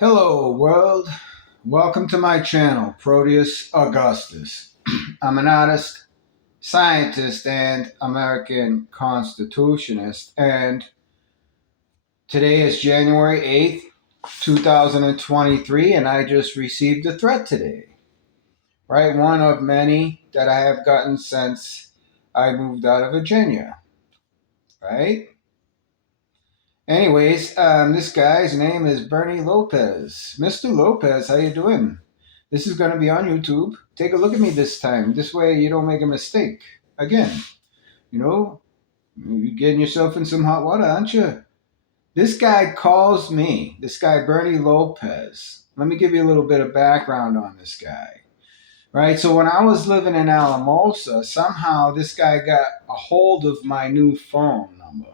Hello, world. Welcome to my channel, Proteus Augustus. I'm an artist, scientist, and American Constitutionist. And today is January 8th, 2023, and I just received a threat today. Right? One of many that I have gotten since I moved out of Virginia. Right? Anyways, this guy's name is Bernie Lopez. Mr. Lopez, how you doing? This is going to be on YouTube. Take a look at me this time. This way you don't make a mistake. Again, you know, you're getting yourself in some hot water, aren't you? This guy calls me, this guy Bernie Lopez. Let me give you a little bit of background on this guy. Right? So when I was living in Alamosa, somehow this guy got a hold of my new phone number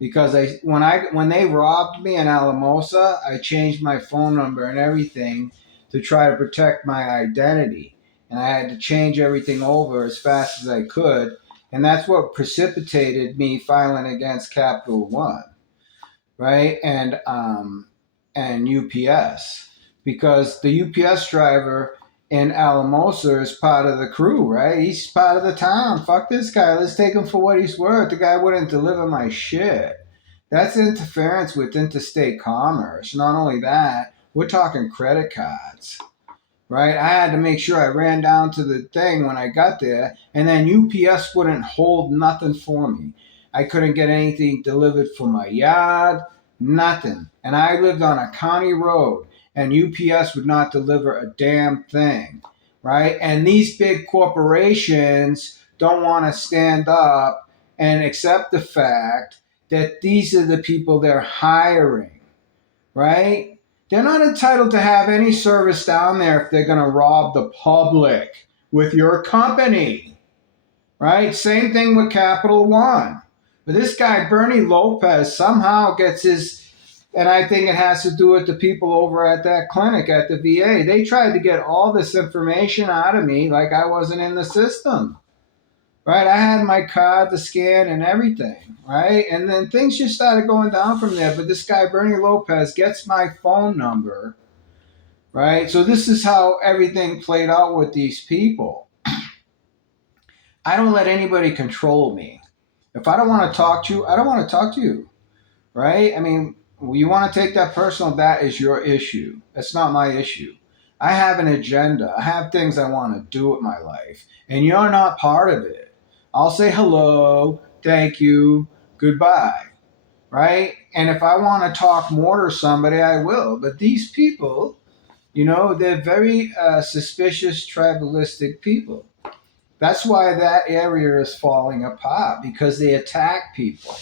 because when they robbed me in Alamosa, I changed my phone number and everything to try to protect my identity, and I had to change everything over as fast as I could, and that's what precipitated me filing against Capital One, right, and UPS, because the UPS driver in Alamosa is part of the crew, right? He's part of the town. Fuck this guy. Let's take him for what he's worth. The guy wouldn't deliver my shit. That's interference with interstate commerce. Not only that, we're talking credit cards, right? I had to make sure I ran down to the thing when I got there, and then UPS wouldn't hold nothing for me. I couldn't get anything delivered from my yard, nothing. And I lived on a county road, and UPS would not deliver a damn thing, right? And these big corporations don't want to stand up and accept the fact that these are the people they're hiring, right? They're not entitled to have any service down there if they're going to rob the public with your company, right? Same thing with Capital One. But this guy, Bernie Lopez, somehow gets his, and I think it has to do with the people over at that clinic at the VA. They tried to get all this information out of me like I wasn't in the system. Right, I had my card to scan and everything, right? And then things just started going down from there. But this guy, Bernie Lopez, gets my phone number, right? So this is how everything played out with these people. I don't let anybody control me. If I don't want to talk to you, I don't want to talk to you, right? I mean, you want to take that personal, that is your issue. That's not my issue. I have an agenda. I have things I want to do with my life, and you're not part of it. I'll say hello, thank you, goodbye, right? And if I want to talk more to somebody, I will. But these people, they're very suspicious, tribalistic people. That's why that area is falling apart, because they attack people,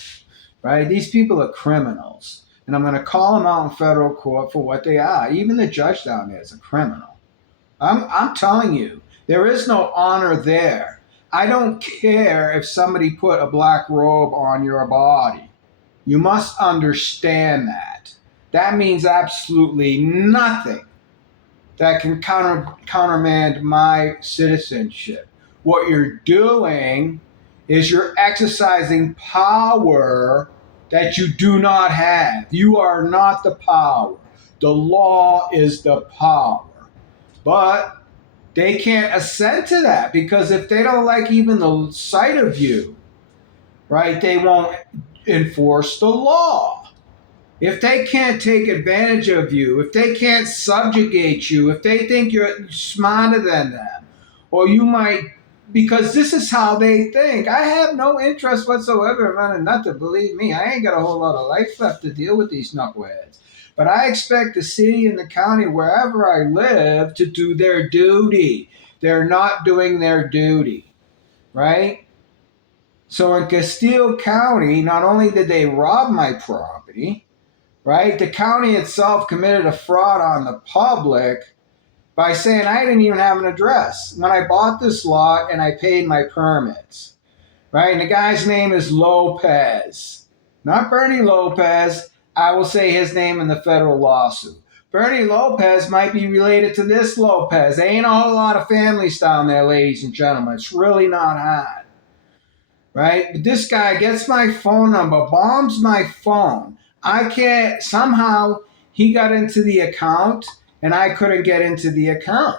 right? These people are criminals. And I'm going to call them out in federal court for what they are. Even the judge down there is a criminal. I'm telling you, there is no honor there. I don't care if somebody put a black robe on your body. You must understand that. That means absolutely nothing that can countermand my citizenship. What you're doing is you're exercising power that you do not have. You are not the power. The law is the power. But they can't assent to that, because if they don't like even the sight of you, right, they won't enforce the law. If they can't take advantage of you, if they can't subjugate you, if they think you're smarter than them, or you might, because this is how they think. I have no interest whatsoever in running nothing. Believe me, I ain't got a whole lot of life left to deal with these knuckleheads. But I expect the city and the county, wherever I live, to do their duty. They're not doing their duty, right? So in Costilla County, not only did they rob my property, right, the county itself committed a fraud on the public by saying I didn't even have an address when I bought this lot and I paid my permits, right? And the guy's name is Lopez, not Bernie Lopez. I will say his name in the federal lawsuit. Bernie Lopez might be related to this Lopez. There ain't a whole lot of families down there, ladies and gentlemen. It's really not hard, right? But this guy gets my phone number, bombs my phone. I can't, somehow he got into the account and I couldn't get into the account.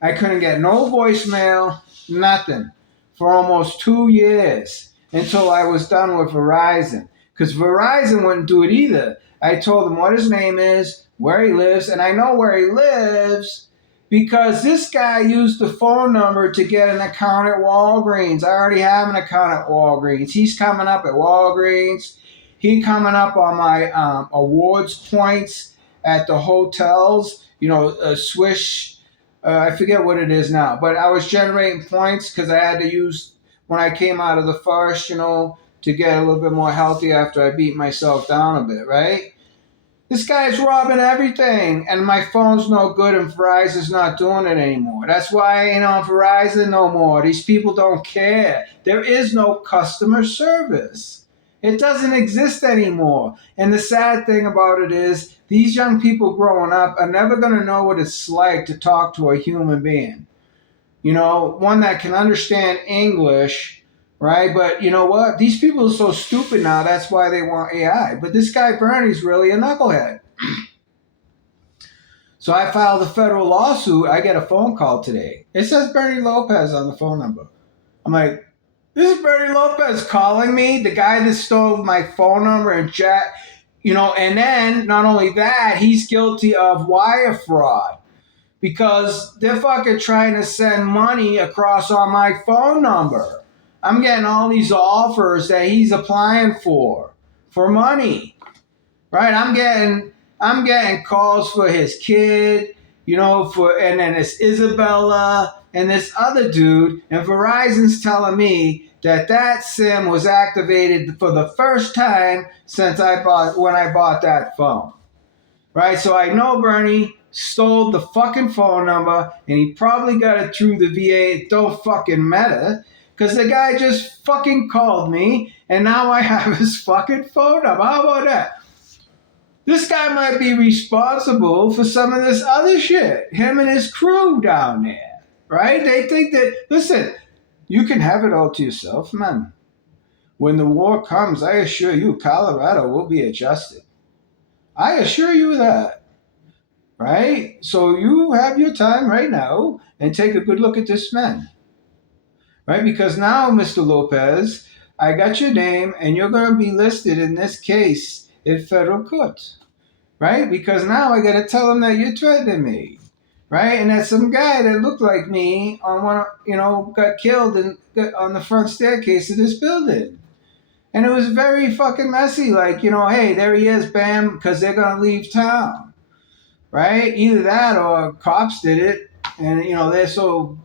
I couldn't get no voicemail, nothing, for almost 2 years until I was done with Verizon. Because Verizon wouldn't do it either. I told them what his name is, where he lives, and I know where he lives because this guy used the phone number to get an account at Walgreens. I already have an account at Walgreens. He's coming up at Walgreens. He coming up on my awards points at the hotels, Swish. I forget what it is now, but I was generating points because I had to use when I came out of the first, to get a little bit more healthy after I beat myself down a bit, right? This guy's robbing everything, and my phone's no good, and Verizon's not doing it anymore. That's why I ain't on Verizon no more. These people don't care. There is no customer service. It doesn't exist anymore. And the sad thing about it is these young people growing up are never going to know what it's like to talk to a human being. One that can understand English, right? But you know what? These people are so stupid now, that's why they want AI. But this guy Bernie's really a knucklehead. So I filed a federal lawsuit. I get a phone call today. It says Bernie Lopez on the phone number. I'm like, this is Bernie Lopez calling me, the guy that stole my phone number and chat, and then not only that, he's guilty of wire fraud because they're fucking trying to send money across on my phone number. I'm getting all these offers that he's applying for money, right? I'm getting calls for his kid, and then it's Isabella and this other dude, and Verizon's telling me that SIM was activated for the first time since when I bought that phone, right? So I know Bernie stole the fucking phone number, and he probably got it through the VA. It don't fucking matter, because the guy just fucking called me, and now I have his fucking phone number. How about that? This guy might be responsible for some of this other shit. Him and his crew down there, right? They think that, listen, you can have it all to yourself, man. When the war comes, I assure you, Colorado will be adjusted. I assure you that, right? So you have your time right now and take a good look at this man, right? Because now, Mr. Lopez, I got your name and you're going to be listed in this case in federal court, right? Because now I got to tell him that you're threatening me, right? And that some guy that looked like me got killed on the front staircase of this building. And it was very fucking messy. Like, hey, there he is, bam, because they're going to leave town, right? Either that or cops did it. And, they're so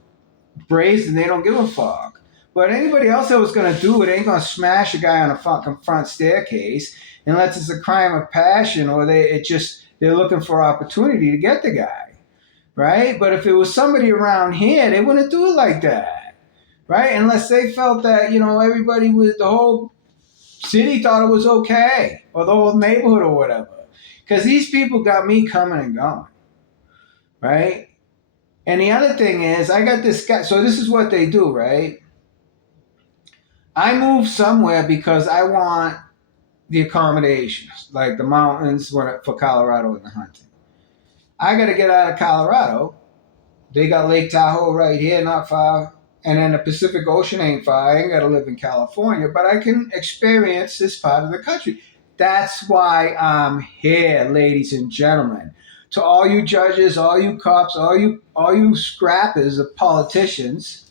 brazen they don't give a fuck. But anybody else that was going to do it ain't going to smash a guy on a fucking front staircase unless it's a crime of passion or they're looking for opportunity to get the guy, right? But if it was somebody around here, they wouldn't do it like that, right? Unless they felt that, the whole city thought it was okay, or the whole neighborhood or whatever. Because these people got me coming and going, right? And the other thing is, I got this guy, so this is what they do, right? I move somewhere because I want the accommodations, like the mountains for Colorado and the hunting. I got to get out of Colorado. They got Lake Tahoe right here, not far. And then the Pacific Ocean ain't far. I ain't got to live in California, but I can experience this part of the country. That's why I'm here, ladies and gentlemen. To all you judges, all you cops, all you scrappers of politicians,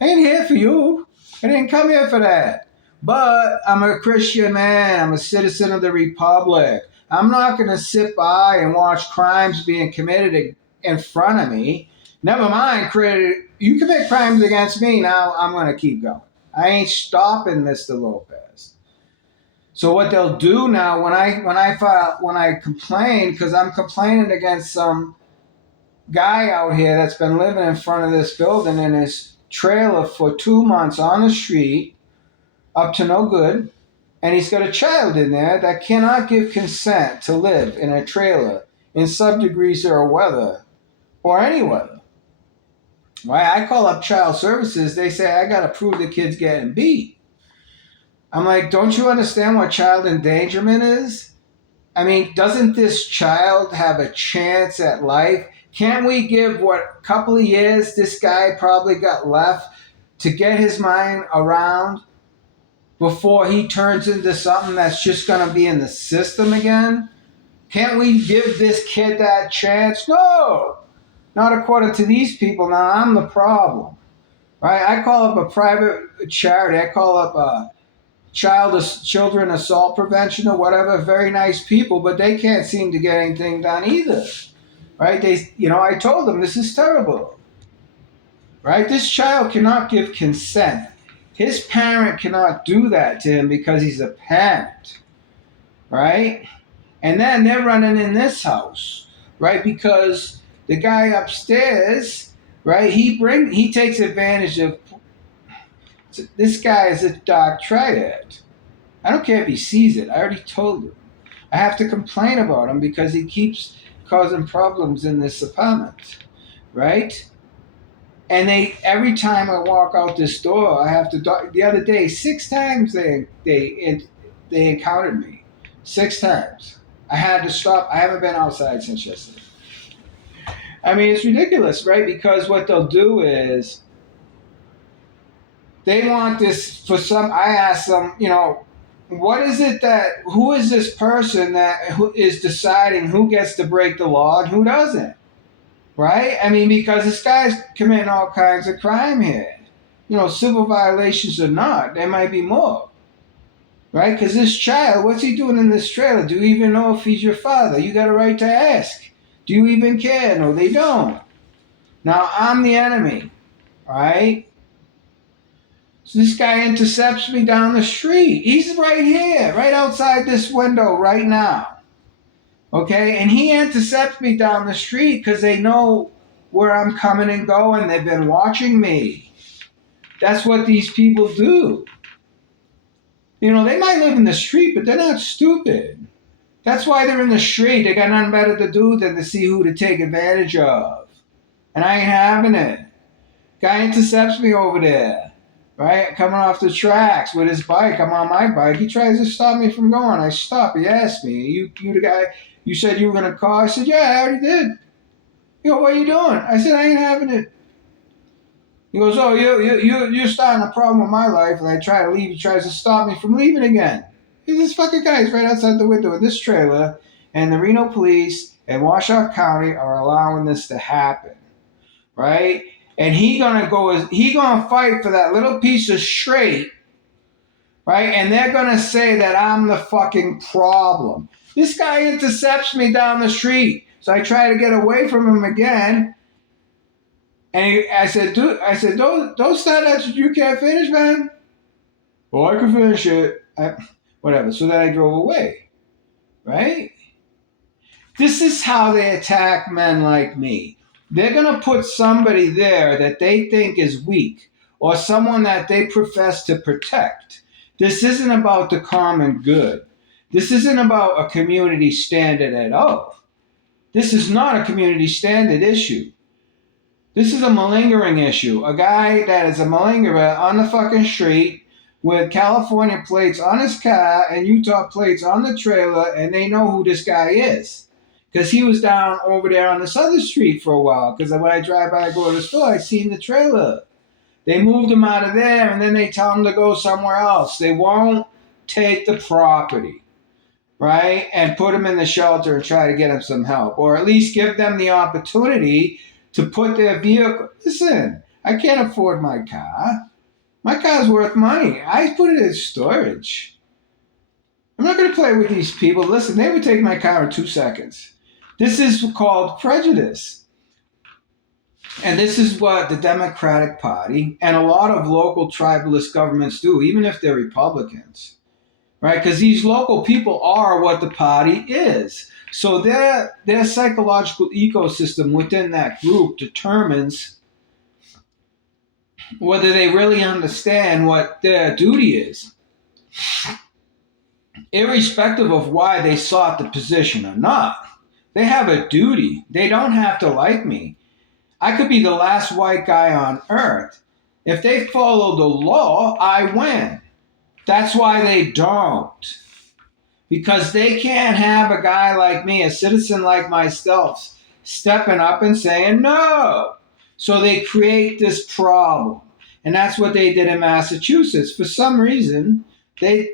I ain't here for you. I didn't come here for that. But I'm a Christian man. I'm a citizen of the Republic. I'm not going to sit by and watch crimes being committed in front of me. Never mind, you commit crimes against me, now I'm going to keep going. I ain't stopping, Mr. Lopez. So what they'll do now, when I complain, because I'm complaining against some guy out here that's been living in front of this building in his trailer for 2 months on the street, up to no good, and he's got a child in there that cannot give consent to live in a trailer in sub-degrees or weather, or any weather. Why I call up child services, they say I got to prove the kid's getting beat. I'm like, don't you understand what child endangerment is? I mean, doesn't this child have a chance at life? Can't we give what couple of years this guy probably got left to get his mind around before he turns into something that's just going to be in the system again? Can't we give this kid that chance? No, not according to these people. Now I'm the problem, right? I call up a private charity. I call up a children assault prevention or whatever. Very nice people, but they can't seem to get anything done either, right? I told them this is terrible, right? This child cannot give consent. His parent cannot do that to him because he's a parent, right? And then they're running in this house, right? Because the guy upstairs, right? He takes advantage of this guy is a dark triad. I don't care if he sees it. I already told him. I have to complain about him because he keeps causing problems in this apartment, right? And every time I walk out this door, I have to. The other day, 6 times they encountered me, 6 times. I had to stop. I haven't been outside since yesterday. I mean, it's ridiculous, right? Because what they'll do is they want this for some. I ask them, what is it who is this person who is deciding who gets to break the law and who doesn't? Right? I mean, because this guy's committing all kinds of crime here. Civil violations or not, there might be more. Right? Because this child, what's he doing in this trailer? Do you even know if he's your father? You got a right to ask. Do you even care? No, they don't. Now, I'm the enemy. Right? So this guy intercepts me down the street. He's right here, right outside this window right now. Okay? And he intercepts me down the street because they know where I'm coming and going. They've been watching me. That's what these people do. They might live in the street, but they're not stupid. That's why they're in the street. They got nothing better to do than to see who to take advantage of. And I ain't having it. Guy intercepts me over there, right? Coming off the tracks with his bike. I'm on my bike. He tries to stop me from going. I stop. He asked me, you the guy, you said you were going to call? I said, yeah, I already did. What are you doing? I said, I ain't having it. He goes, oh, you're starting a problem with my life, and I try to leave. He tries to stop me from leaving again. This fucking guy is right outside the window in this trailer, and the Reno police and Washoe County are allowing this to happen, right? And he gonna fight for that little piece of straight, right? And they're gonna say that I'm the fucking problem. This guy intercepts me down the street, so I try to get away from him again. And I said, dude, don't start that shit you can't finish, man. Well, I can finish it. Whatever. So then I drove away. Right? This is how they attack men like me. They're going to put somebody there that they think is weak or someone that they profess to protect. This isn't about the common good. This isn't about a community standard at all. This is not a community standard issue. This is a malingering issue. A guy that is a malingerer on the fucking street with California plates on his car and Utah plates on the trailer, and they know who this guy is. Because he was down over there on this other street for a while. Because when I drive by, I go to the store, I seen the trailer. They moved him out of there, and then they tell him to go somewhere else. They won't take the property, right? And put him in the shelter and try to get him some help. Or at least give them the opportunity to put their vehicle. Listen, I can't afford my car. My car's worth money. I put it in storage. I'm not going to play with these people. Listen, they would take my car in 2 seconds. This is called prejudice. And this is what the Democratic Party and a lot of local tribalist governments do, even if they're Republicans. Right? Because these local people are what the party is. So their psychological ecosystem within that group determines whether they really understand what their duty is, irrespective of why they sought the position or not. They have a duty. They don't have to like me. I could be the last white guy on earth. If they follow the law, I win. That's why they don't. because they can't have a guy like me, a citizen like myself, stepping up and saying no. So they create this problem. And that's what they did in Massachusetts. For some reason, this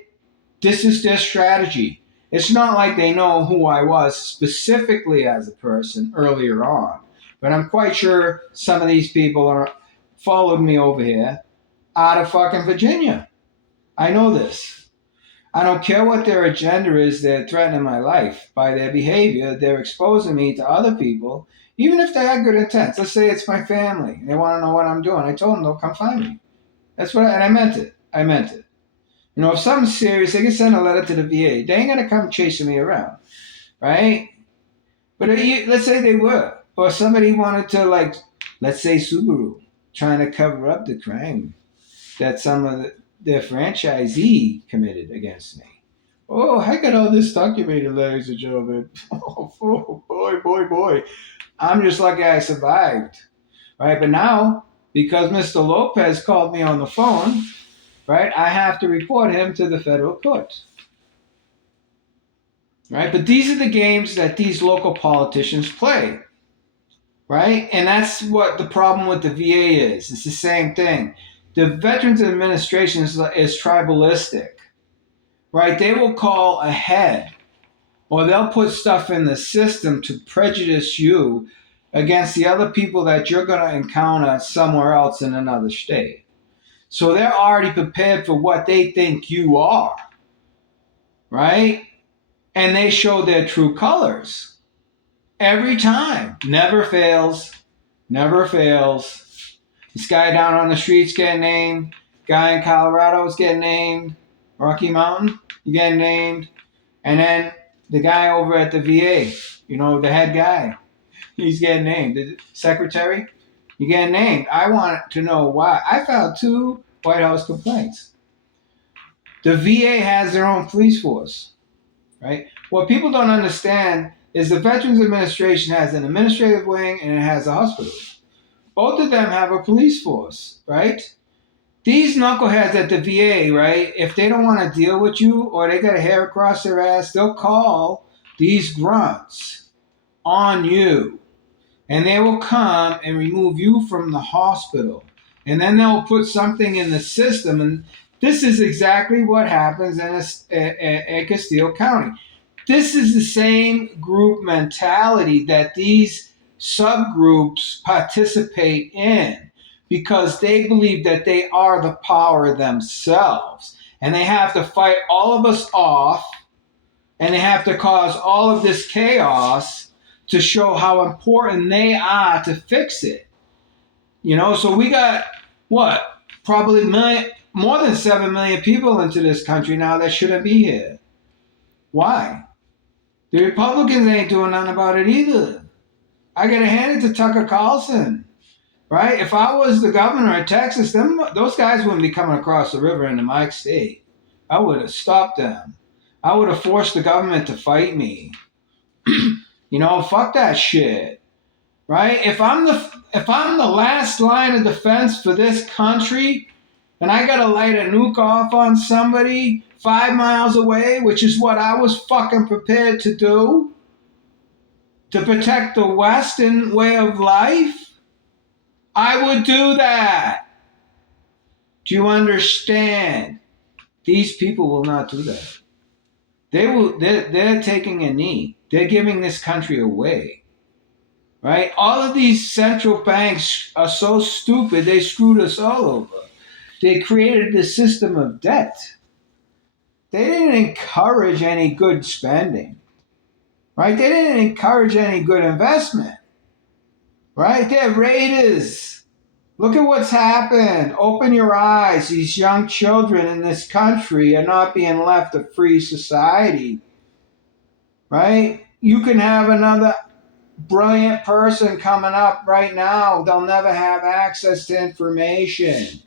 is their strategy. It's not like they know who I was specifically as a person earlier on, but I'm quite sure some of these people are followed me over here out of fucking Virginia. I know this. I don't care what their agenda is, they're threatening my life. By their behavior, they're exposing me to other people, even if they had good intent. Let's say it's my family, and they want to know what I'm doing. I told them they'll come find me. And I meant it. I meant it. You know, if something's serious, they can send a letter to the VA. They ain't gonna come chasing me around, right? But let's say they were, or somebody wanted to, like, let's say Subaru, trying to cover up the crime that some of their franchisee committed against me. Oh, I got all this documented, ladies and gentlemen. Oh, boy. I'm just lucky I survived, right? But now, because Mr. Lopez called me on the phone, right, I have to report him to the federal court. Right? But these are the games that these local politicians play. Right? And that's what the problem with the VA is. It's the same thing. The Veterans Administration is tribalistic. Right? They will call ahead, or they'll put stuff in the system to prejudice you against the other people that you're going to encounter somewhere else in another state. So they're already prepared for what they think you are. Right? And they show their true colors. Every time. Never fails. Never fails. This guy down on the street's getting named. Guy in Colorado is getting named. Rocky Mountain, you getting named. And then the guy over at the VA, you know, the head guy, he's getting named. The secretary, you getting named. I want to know why. I filed 2 White House complaints. The VA has their own police force, right? What people don't understand is the Veterans Administration has an administrative wing and it has a hospital. Both of them have a police force, right? These knuckleheads at the VA, right, if they don't want to deal with you or they got a hair across their ass, they'll call these grunts on you. And they will come and remove you from the hospital. And then they'll put something in the system. And this is exactly what happens in Costilla County. This is the same group mentality that these subgroups participate in because they believe that they are the power themselves. And they have to fight all of us off, and they have to cause all of this chaos to show how important they are to fix it. You know, so we got, what, probably more than 7 million people into this country now that shouldn't be here. Why? The Republicans ain't doing nothing about it either. I gotta hand it to Tucker Carlson, right? If I was the governor of Texas, those guys wouldn't be coming across the river into my state. I would have stopped them. I would have forced the government to fight me. You know, fuck that shit, right? If I'm the last line of defense for this country, and I gotta light a nuke off on somebody 5 miles away, which is what I was fucking prepared to do to protect the Western way of life, I would do that. Do you understand? These people will not do that. They're taking a knee. They're giving this country away. Right? All of these central banks are so stupid, they screwed us all over. They created this system of debt. They didn't encourage any good spending. Right? They didn't encourage any good investment. Right? They're raiders. Look at what's happened. Open your eyes. These young children in this country are not being left a free society. Right? You can have another brilliant person coming up right now. They'll never have access to information.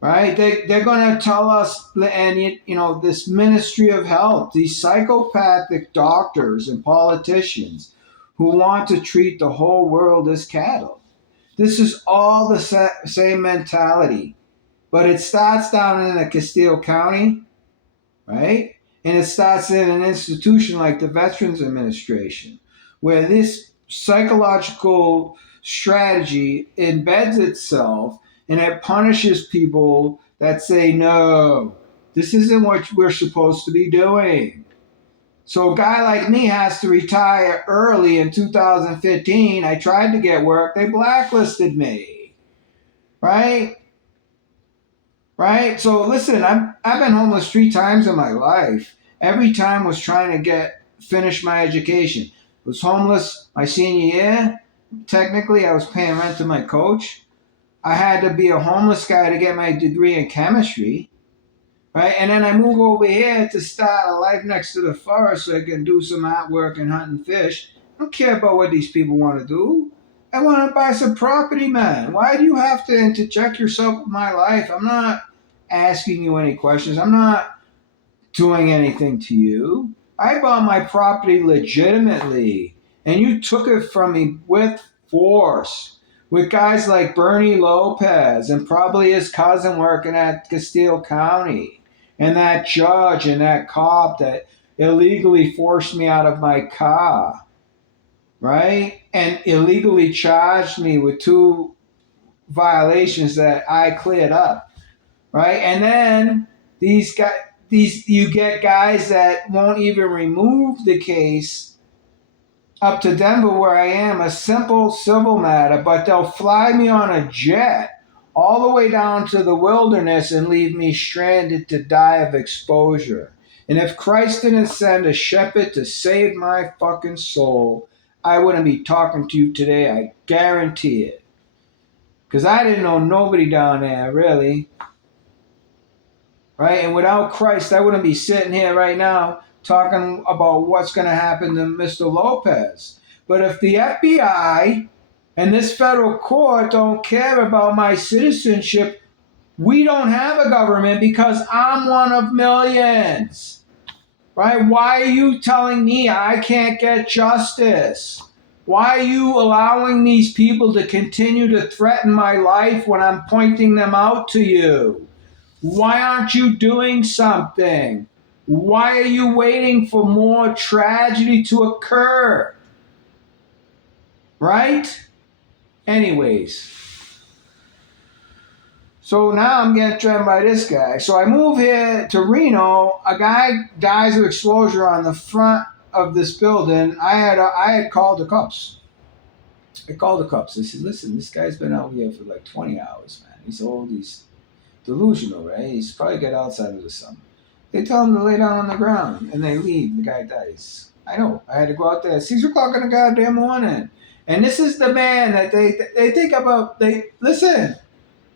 Right? They're going to tell us, and you know, this Ministry of Health, these psychopathic doctors and politicians who want to treat the whole world as cattle. This is all the same mentality. But it starts down in Costilla County, right? And it starts in an institution like the Veterans Administration, where this psychological strategy embeds itself and it punishes people that say, no, this isn't what we're supposed to be doing. So a guy like me has to retire early in 2015. I tried to get work. They blacklisted me. Right? Right? So listen, I've been homeless 3 times in my life. Every time was trying to finish my education. Was homeless my senior year. Technically, I was paying rent to my coach. I had to be a homeless guy to get my degree in chemistry. Right? And then I move over here to start a life next to the forest so I can do some artwork and hunt and fish. I don't care about what these people want to do. I want to buy some property, man. Why do you have to interject yourself with my life? I'm not asking you any questions. I'm not doing anything to you. I bought my property legitimately, and you took it from me with force. With guys like Bernie Lopez and probably his cousin working at Costilla County, and that judge and that cop that illegally forced me out of my car, right? And illegally charged me with 2 violations that I cleared up, right? And then you get guys that won't even remove the case up to Denver where I am, a simple civil matter, but they'll fly me on a jet all the way down to the wilderness and leave me stranded to die of exposure. And if Christ didn't send a shepherd to save my fucking soul, I wouldn't be talking to you today, I guarantee it. Because I didn't know nobody down there, really. Right? And without Christ, I wouldn't be sitting here right now talking about what's going to happen to Mr. Lopez. But if the FBI and this federal court don't care about my citizenship, we don't have a government because I'm one of millions. Right? Why are you telling me I can't get justice? Why are you allowing these people to continue to threaten my life when I'm pointing them out to you? Why aren't you doing something? Why are you waiting for more tragedy to occur? Right? Anyways. So now I'm getting threatened by this guy. So I move here to Reno. A guy dies of exposure on the front of this building. I had called the cops. I called the cops. I said, listen, this guy's been out here for like 20 hours, man. He's old. He's delusional, right? He's probably got Alzheimer's or something. They tell him to lay down on the ground, and they leave. The guy dies. I know. I had to go out there at 6 o'clock in the goddamn morning. And this is the man that they think about. They listen,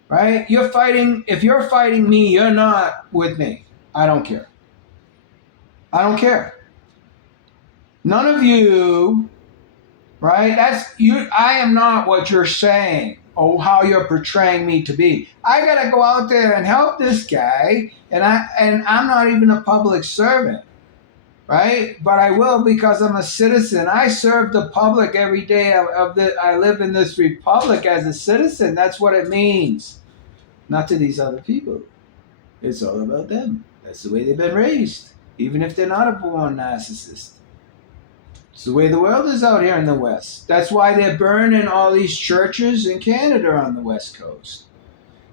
right? You're fighting. If you're fighting me, you're not with me. I don't care. I don't care. None of you, right? That's you. I am not what you're saying. Or how you're portraying me to be. I gotta go out there and help this guy, and I'm not even a public servant, right? But I will because I'm a citizen. I serve the public every day I live in this republic as a citizen. That's what it means. Not to these other people. It's all about them. That's the way they've been raised, even if they're not a born narcissist. It's the way the world is out here in the West. That's why they're burning all these churches in Canada on the West Coast.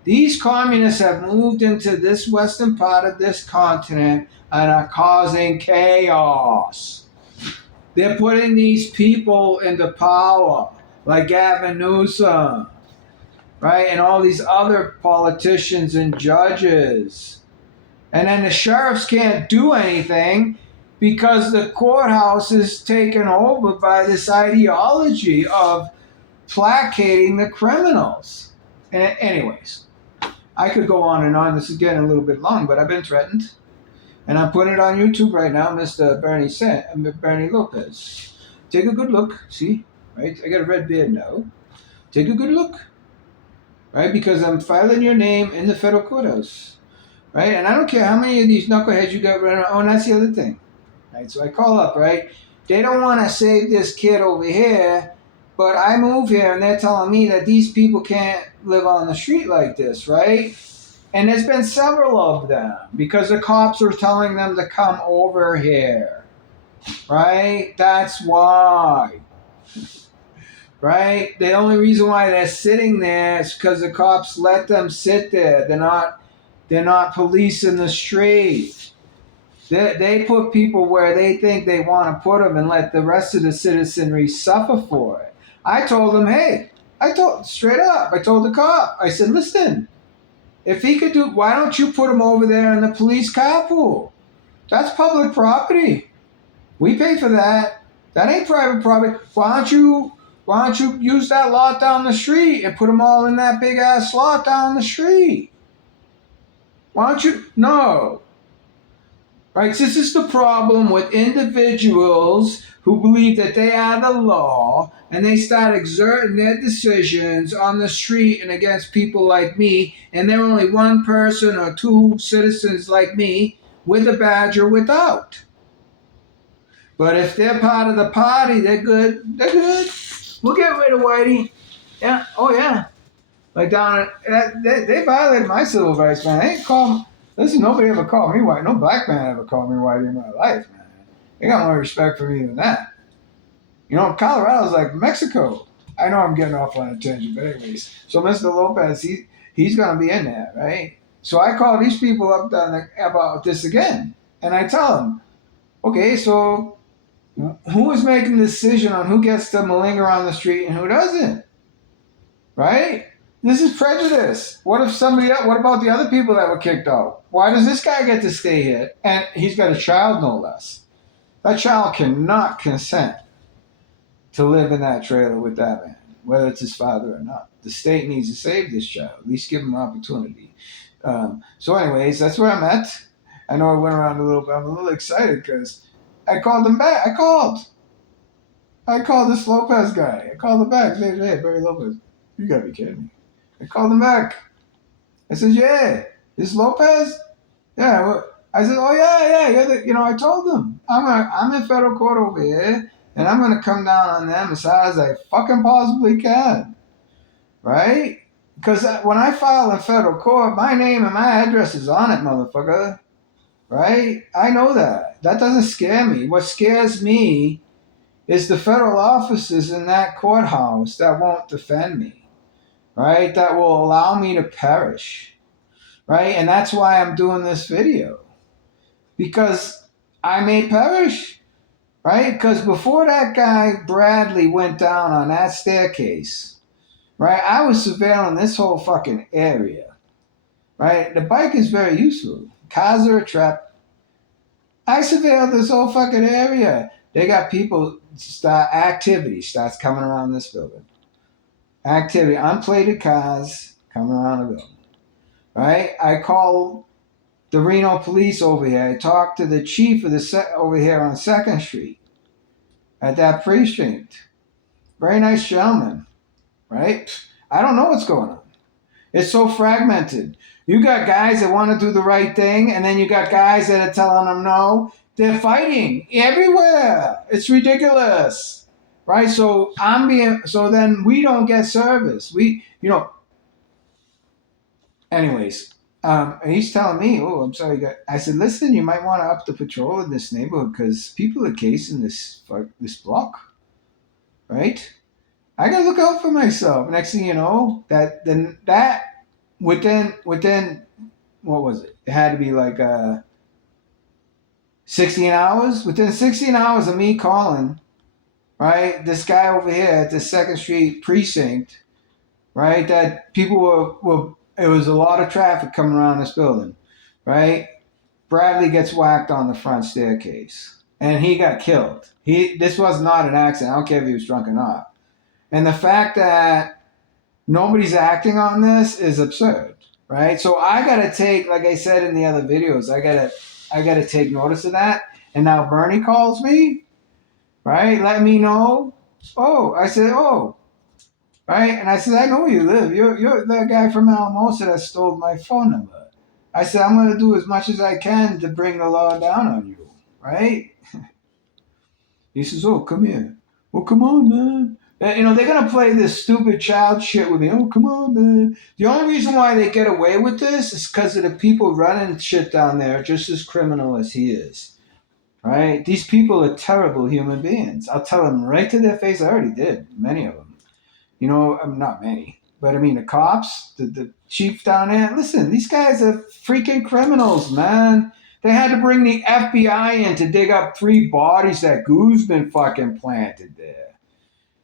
These communists have moved into this western part of this continent and are causing chaos. They're putting these people into power, like Gavin Newsom, right? And all these other politicians and judges. And then the sheriffs can't do anything because the courthouse is taken over by this ideology of placating the criminals. Anyways, I could go on and on. This is getting a little bit long, but I've been threatened. And I'm putting it on YouTube right now, Mr. Bernie Lopez. Take a good look. See? Right? I got a red beard now. Take a good look. Right? Because I'm filing your name in the federal courthouse. Right? And I don't care how many of these knuckleheads you got running. Oh, and that's the other thing. Right? So I call up, right? They don't want to save this kid over here, but I move here and they're telling me that these people can't live on the street like this, right? And there's been several of them because the cops were telling them to come over here. Right? That's why. Right? The only reason why they're sitting there is because the cops let them sit there. They're not policing the street. They put people where they think they want to put them and let the rest of the citizenry suffer for it. I told them, hey, straight up, I told the cop, I said, listen, if he could do, why don't you put him over there in the police carpool? That's public property. We pay for that. That ain't private property. Why don't you use that lot down the street and put them all in that big ass lot down the street? Why don't you? No. Right? This is the problem with individuals who believe that they are the law and they start exerting their decisions on the street and against people like me, and they're only one person or two citizens like me with a badge or without. But if they're part of the party, they're good. They're good. We'll get rid of Whitey. Yeah. Oh, yeah. Like down at, they violated my civil rights, man. They ain't called. Listen, nobody ever called me white. No black man ever called me white in my life, man. They got more respect for me than that. You know, Colorado's like Mexico. I know I'm getting off on a tangent, but anyways. So Mr. Lopez, he's going to be in there, right? So I call these people up about this again. And I tell them, okay, so who is making the decision on who gets to malinger on the street and who doesn't? Right? This is prejudice. What about the other people that were kicked out? Why does this guy get to stay here? And he's got a child, no less. That child cannot consent to live in that trailer with that man, whether it's his father or not. The state needs to save this child, at least give him opportunity. So anyways, that's where I'm at. I know I went around a little bit. I'm a little excited because I called him back. I called this Lopez guy. I called him back. I said, hey, Bernie Lopez, you gotta be kidding me. I called him back. I said, yeah, this Lopez? Yeah. I said, oh, yeah. I told them, I'm in federal court over here, and I'm going to come down on them as hard as I fucking possibly can. Right? Because when I file in federal court, my name and my address is on it, motherfucker. Right? I know that. That doesn't scare me. What scares me is the federal officers in that courthouse that won't defend me. Right? That will allow me to perish. Right? And that's why I'm doing this video. Because I may perish. Right? Because before that guy Bradley went down on that staircase, right, I was surveilling this whole fucking area. Right? The bike is very useful. Cars are a trap. I surveilled this whole fucking area. They got people, activity starts coming around this building. Activity, unplated cars coming around the building. Right? I called the Reno police over here. I talked to the chief of over here on 2nd Street at that precinct. Very nice gentleman. Right? I don't know what's going on. It's so fragmented. You got guys that want to do the right thing, and then you got guys that are telling them no. They're fighting everywhere. It's ridiculous. Right? So then we don't get service. Anyways, he's telling me, oh, I'm sorry. I said, listen, you might want to up the patrol in this neighborhood because people are casing this block. Right? I gotta look out for myself. Next thing you know, within what was it? It had to be like 16 hours. Within 16 hours of me calling, right, this guy over here at the 2nd Street precinct, right, that people were it was a lot of traffic coming around this building, right? Bradley gets whacked on the front staircase, and he got killed. This was not an accident. I don't care if he was drunk or not. And the fact that nobody's acting on this is absurd, right? So I gotta take, like I said in the other videos, I gotta take notice of that. And now Bernie calls me, right? Let me know. Oh, I said, oh, right? And I said, I know where you live. You're the guy from Alamosa that stole my phone number. I said, I'm gonna do as much as I can to bring the law down on you, right? He says, oh, come here. Well, come on, man. They're going to play this stupid child shit with me. Oh, come on, man. The only reason why they get away with this is because of the people running shit down there, just as criminal as he is. Right? These people are terrible human beings. I'll tell them right to their face. I already did, many of them. Not many, but I mean, the cops, the chief down there. Listen, these guys are freaking criminals, man. They had to bring the FBI in to dig up 3 bodies that Goo's been fucking planted there.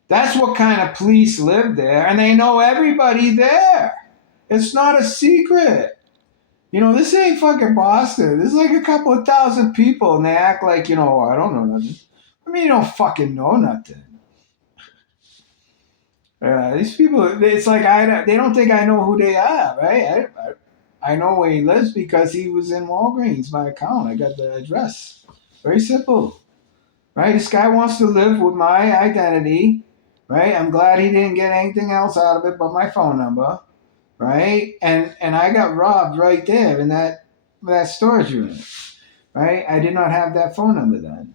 That's what kind of police live there, and they know everybody there. It's not a secret. This ain't fucking Boston. This is like a couple of thousand people, and they act like, I don't know nothing. I mean, you don't fucking know nothing. These people, it's like they don't think I know who they are, right? I know where he lives because he was in Walgreens, my account. I got the address. Very simple, right? This guy wants to live with my identity, right? I'm glad he didn't get anything else out of it but my phone number, right? And I got robbed right there in that storage unit, right? I did not have that phone number then,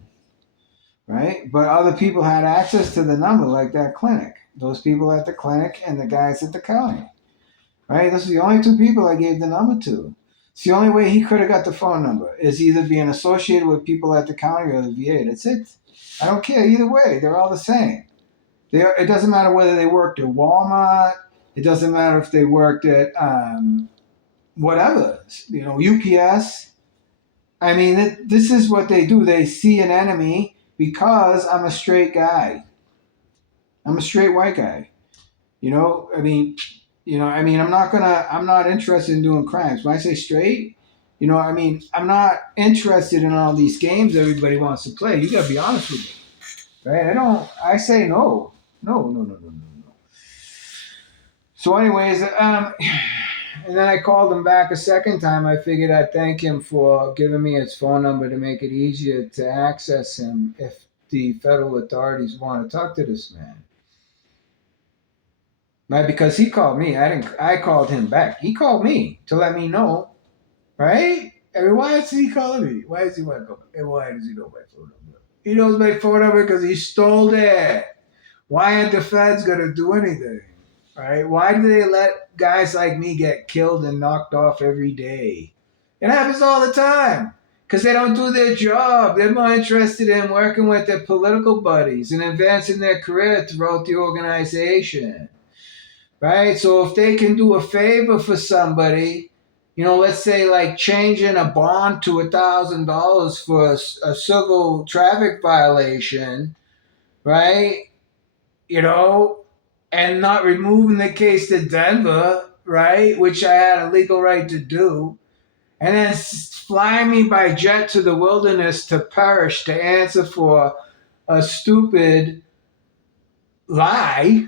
right? But other people had access to the number, like that clinic. Those people at the clinic and the guys at the county, right? Those are the only 2 people I gave the number to. It's the only way he could have got the phone number is either being associated with people at the county or the VA. That's it. I don't care either way. They're all the same. It doesn't matter whether they worked at Walmart. It doesn't matter if they worked at whatever, UPS. I mean, this is what they do. They see an enemy because I'm a straight guy. I'm a straight white guy. I'm not interested in doing crimes. When I say straight, I'm not interested in all these games everybody wants to play. You gotta be honest with me, right? I say no. No. So anyways, and then I called him back a second time. I figured I'd thank him for giving me his phone number to make it easier to access him if the federal authorities want to talk to this man. Right? Because he called me. I called him back. He called me to let me know. Right? I mean, why is he calling me? Why does he want to call me? And why does he know my phone number? He knows my phone number because he stole it. Why aren't the feds going to do anything? Right? Why do they let guys like me get killed and knocked off every day? It happens all the time because they don't do their job. They're more interested in working with their political buddies and advancing their career throughout the organization. Right? So if they can do a favor for somebody, let's say like changing a bond to $1,000 for a civil traffic violation, right? And not removing the case to Denver, right? Which I had a legal right to do. And then fly me by jet to the wilderness to perish to answer for a stupid lie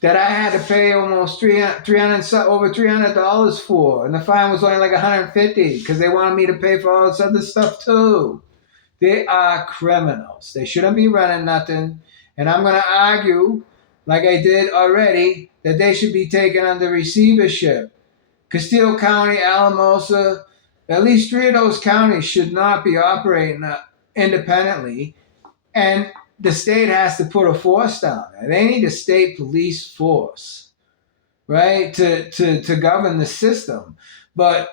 that I had to pay almost over $300 for, and the fine was only like $150 because they wanted me to pay for all this other stuff too. They are criminals. They shouldn't be running nothing, and I'm going to argue, like I did already, that they should be taken under receivership. Costilla County, Alamosa, at least 3 of those counties should not be operating independently, and the state has to put a force down there. They need a state police force, right, to govern the system. But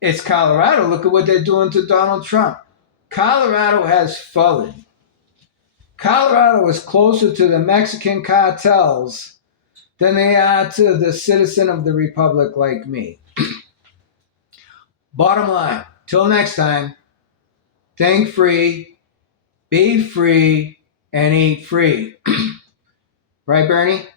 it's Colorado. Look at what they're doing to Donald Trump. Colorado has fallen. Colorado is closer to the Mexican cartels than they are to the citizen of the republic like me. Bottom line, till next time, think free, be free, and eat free. Right, Bernie?